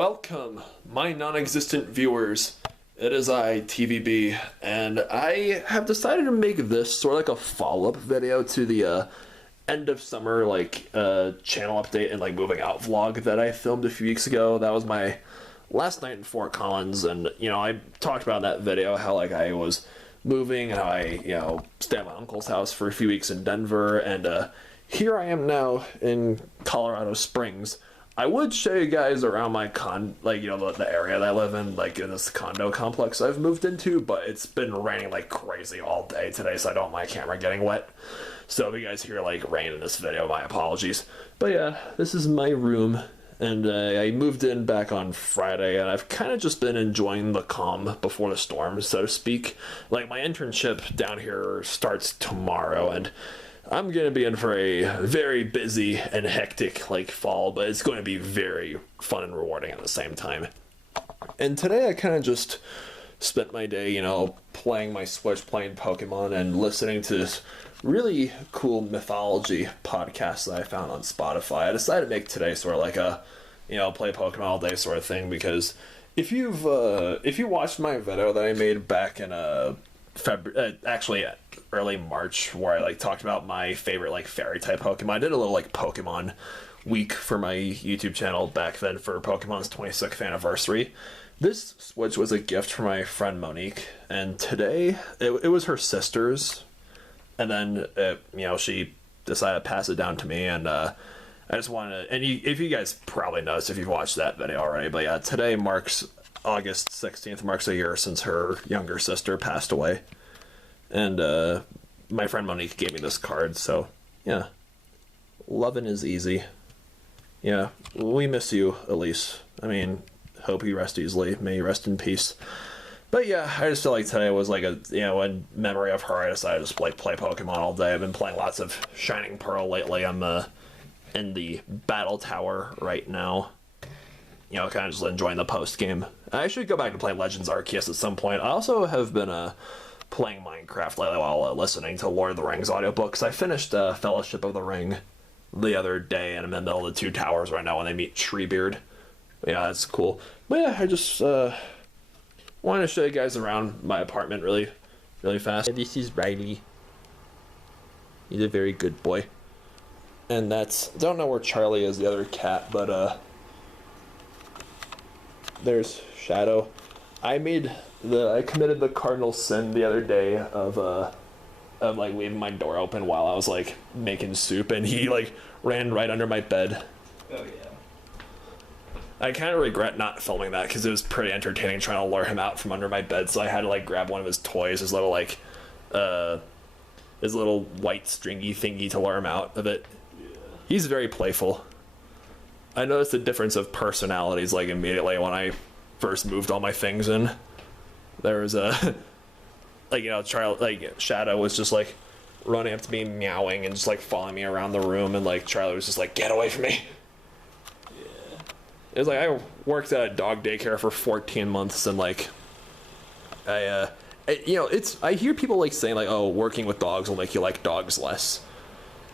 Welcome, my non-existent viewers. It is I, TVB, and I have decided to make this sort of like a follow-up video to the end of summer channel update and moving out vlog that I filmed a few weeks ago. That was my last night in Fort Collins, and I talked about in that video how I was moving and how I stayed at my uncle's house for a few weeks in Denver, and here I am now in Colorado Springs. I would show you guys around my the area that I live in, in this condo complex I've moved into, but it's been raining like crazy all day today, so I don't want my camera getting wet. So if you guys hear rain in this video, my apologies. But yeah, this is my room, and I moved in back on Friday, and I've kind of just been enjoying the calm before the storm, so to speak. My internship down here starts tomorrow, and I'm going to be in for a very busy and hectic fall, but it's going to be very fun and rewarding at the same time. And today I kind of just spent my day, playing my Switch, playing Pokemon, and listening to this really cool mythology podcast that I found on Spotify. I decided to make today sort of play Pokemon all day sort of thing, because if you watched my video that I made back in early March, where I talked about my favorite fairy type Pokemon. I did a little Pokemon week for my YouTube channel back then for Pokemon's 26th anniversary. This Switch was a gift from my friend Monique, and today it was her sister's, and then she decided to pass it down to me, and I just wanted to, and if you guys probably noticed if you've watched that video already, but yeah, today marks August 16th, marks a year since her younger sister passed away. And my friend Monique gave me this card, so yeah. Loving is easy. Yeah, we miss you, Elise. I mean, hope you rest easily. May you rest in peace. But yeah, I just feel like today was in memory of her, I decided to just play Pokemon all day. I've been playing lots of Shining Pearl lately. I'm in the Battle Tower right now. Kind of just enjoying the post game. I should go back to play Legends Arceus at some point. I also have been playing Minecraft lately while listening to Lord of the Rings audiobooks. I finished Fellowship of the Ring the other day, and I'm in the middle of the Two Towers right now when they meet Treebeard. Yeah, that's cool. But yeah, I just wanted to show you guys around my apartment really fast. This is Riley. He's a very good boy. And I don't know where Charlie is, the other cat, but there's Shadow. I committed the cardinal sin the other day of leaving my door open while I was making soup, and he ran right under my bed. Oh yeah. I kind of regret not filming that because it was pretty entertaining trying to lure him out from under my bed. So I had to grab one of his toys, his little white stringy thingy to lure him out of it. Yeah. He's very playful. I noticed the difference of personalities immediately when I first moved all my things in. There was a Shadow was just running up to me, meowing, and just following me around the room, and Charlie was just get away from me. Yeah. It was I worked at a dog daycare for 14 months, and I hear people saying oh, working with dogs will make you like dogs less.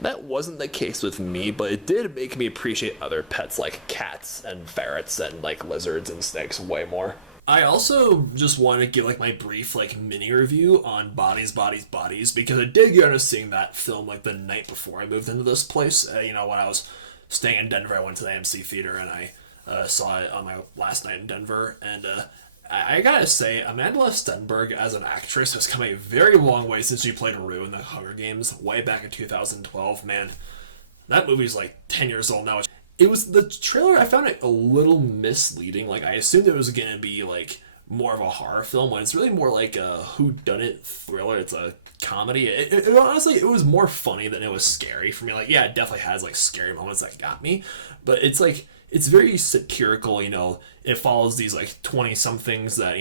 That wasn't the case with me, but it did make me appreciate other pets like cats and ferrets and lizards and snakes way more. I also just want to give my brief mini review on Bodies, because I did get into seeing that film the night before I moved into this place. When I was staying in Denver, I went to the AMC theater and I saw it on my last night in Denver, and I gotta say, Amanda Stenberg as an actress has come a very long way since she played Rue in the Hunger Games way back in 2012. Man, that movie's 10 years old now. It was the trailer, I found it a little misleading. I assumed it was gonna be more of a horror film when it's really more a whodunit thriller. It's a comedy. It honestly, it was more funny than it was scary for me. Yeah, it definitely has scary moments that got me, but it's it's very satirical. It follows these 20-somethings that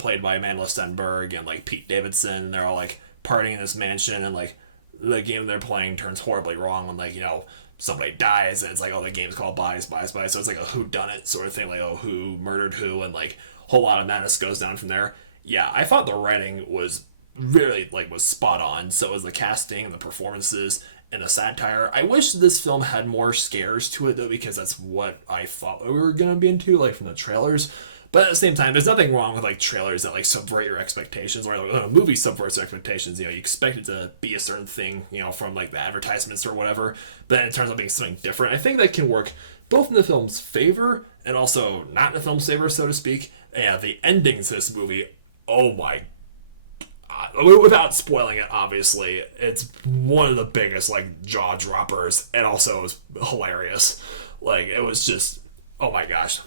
played by Amanda Stenberg and Pete Davidson. They're all partying in this mansion, and the game they're playing turns horribly wrong when somebody dies, and it's the game's called Bodies, so it's a whodunit sort of thing, who murdered who, and whole lot of madness goes down from there. Yeah, I thought the writing was really was spot on. So was the casting and the performances, and a satire. I wish this film had more scares to it though, because that's what I thought we were gonna be into, like from the trailers. But at the same time, there's nothing wrong with like trailers that like subvert your expectations, or like, when a movie subverts your expectations. You know, you expect it to be a certain thing, you know, from like the advertisements or whatever, but then it turns out being something different. I think that can work both in the film's favor and also not in the film's favor, so to speak. Yeah, the ending to this movie, oh my god, without spoiling it, obviously, it's one of the biggest like jaw droppers, and also was hilarious. Like it was just, oh my gosh,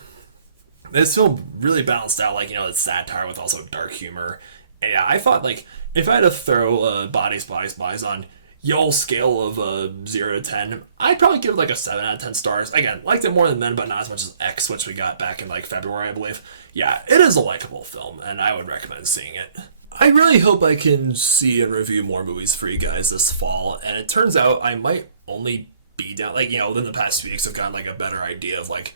this film really balanced out, like, you know, it's satire with also dark humor. And yeah, I thought, like, if I had to throw Bodies on y'all's scale of 0 to 10, I'd probably give it like a 7 out of 10 stars. Again, liked it more than Men, but not as much as X, which we got back in like February, I believe. Yeah, it is a likable film, and I would recommend seeing it. I really hope I can see and review more movies for you guys this fall, and it turns out I might only be down, like, you know, within the past few weeks I've gotten like a better idea of like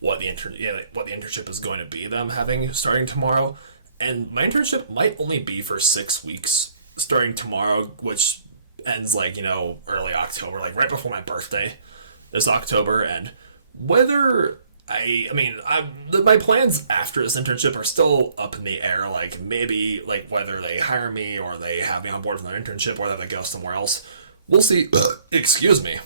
what the internship is going to be that I'm having starting tomorrow. And my internship might only be for 6 weeks starting tomorrow, which ends like, you know, early October, like right before my birthday this October. And whether my plans after this internship are still up in the air. Like maybe like whether they hire me or they have me on board for their internship or whether they go somewhere else. We'll see. Excuse me.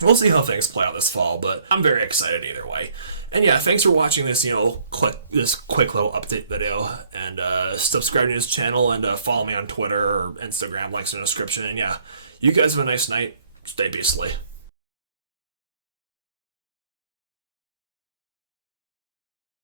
We'll see how things play out this fall, but I'm very excited either way. And yeah, thanks for watching this, you know, this quick little update video, and subscribe to this channel, and follow me on Twitter or Instagram, links in the description. And yeah, you guys have a nice night. Stay beastly.